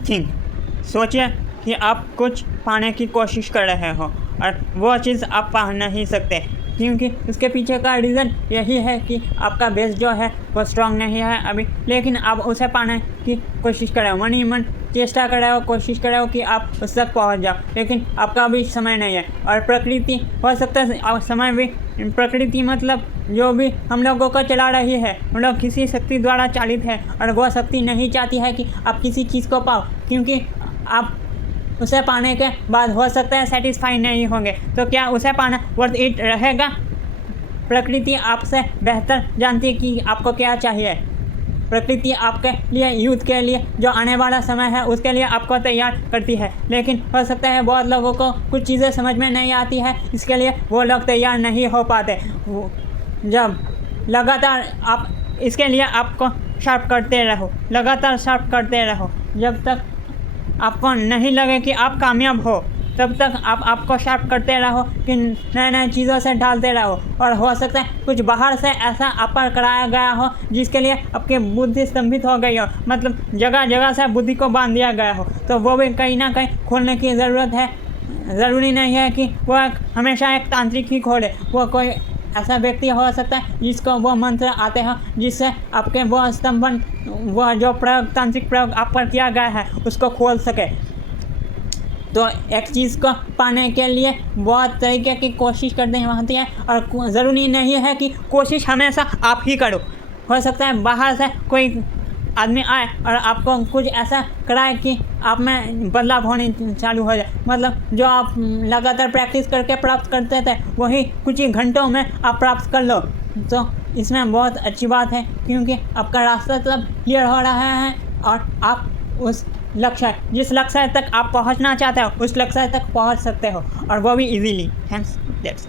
Think, सोचिए कि आप कुछ पाने की कोशिश कर रहे हो और वो चीज़ आप पा नहीं सकते, क्योंकि उसके पीछे का रीज़न यही है कि आपका बेस जो है वो स्ट्रॉन्ग नहीं है अभी। लेकिन आप उसे पाने की कोशिश कर रहे हो, मन ही मन चेष्टा कर रहे हो, कोशिश कर रहे हो कि आप उस तक पहुंच जाओ, लेकिन आपका अभी समय नहीं है। और प्रकृति हो सकता है समय भी, प्रकृति मतलब जो भी हम लोगों को चला रही है, हम लोग किसी शक्ति द्वारा चालित है और वह शक्ति नहीं चाहती है कि आप किसी चीज़ को पाओ, क्योंकि आप उसे पाने के बाद हो सकता है सेटिस्फाई नहीं होंगे। तो क्या उसे पाना वर्थ इट रहेगा? प्रकृति आपसे बेहतर जानती है कि आपको क्या चाहिए। प्रकृति आपके लिए, यूथ के लिए, जो आने वाला समय है उसके लिए आपको तैयार करती है। लेकिन हो सकता है बहुत लोगों को कुछ चीज़ें समझ में नहीं आती है, इसके लिए वो लोग तैयार नहीं हो पाते। जब लगातार आप इसके लिए आपको शार्प करते रहो, लगातार शार्प करते रहो, जब तक आपको नहीं लगे कि आप कामयाब हो तब तक आप आपको शार्प करते रहो, कि नए नए चीज़ों से डालते रहो। और हो सकता है कुछ बाहर से ऐसा आप पर कराया गया हो जिसके लिए आपकी बुद्धि स्तंभित हो गई हो, मतलब जगह जगह से बुद्धि को बांध दिया गया हो, तो वो भी कहीं ना कहीं खोलने की ज़रूरत है। ज़रूरी नहीं है कि वो हमेशा एक तांत्रिक ही खोले, वो कोई ऐसा व्यक्ति हो सकता है जिसको वो मंत्र आते हो, जिससे आपके वो स्तंभन, वो जो प्रयोग, तांत्रिक प्रयोग आप पर किया गया है उसको खोल सके। तो एक चीज़ को पाने के लिए बहुत तरीके की कोशिश करनी होती है, और ज़रूरी नहीं है कि कोशिश हमेशा आप ही करो। हो सकता है बाहर से कोई आदमी आए और आपको कुछ ऐसा कराए कि आप में बदलाव होने चालू हो जाए, मतलब जो आप लगातार प्रैक्टिस करके प्राप्त करते थे वही कुछ ही घंटों में आप प्राप्त कर लो। तो इसमें बहुत अच्छी बात है, क्योंकि आपका रास्ता तब क्लियर हो रहा है और आप उस लक्ष्य, जिस लक्ष्य तक आप पहुंचना चाहते हो उस लक्ष्य तक पहुंच सकते हो, और वो भी इजीली। Thanks, that's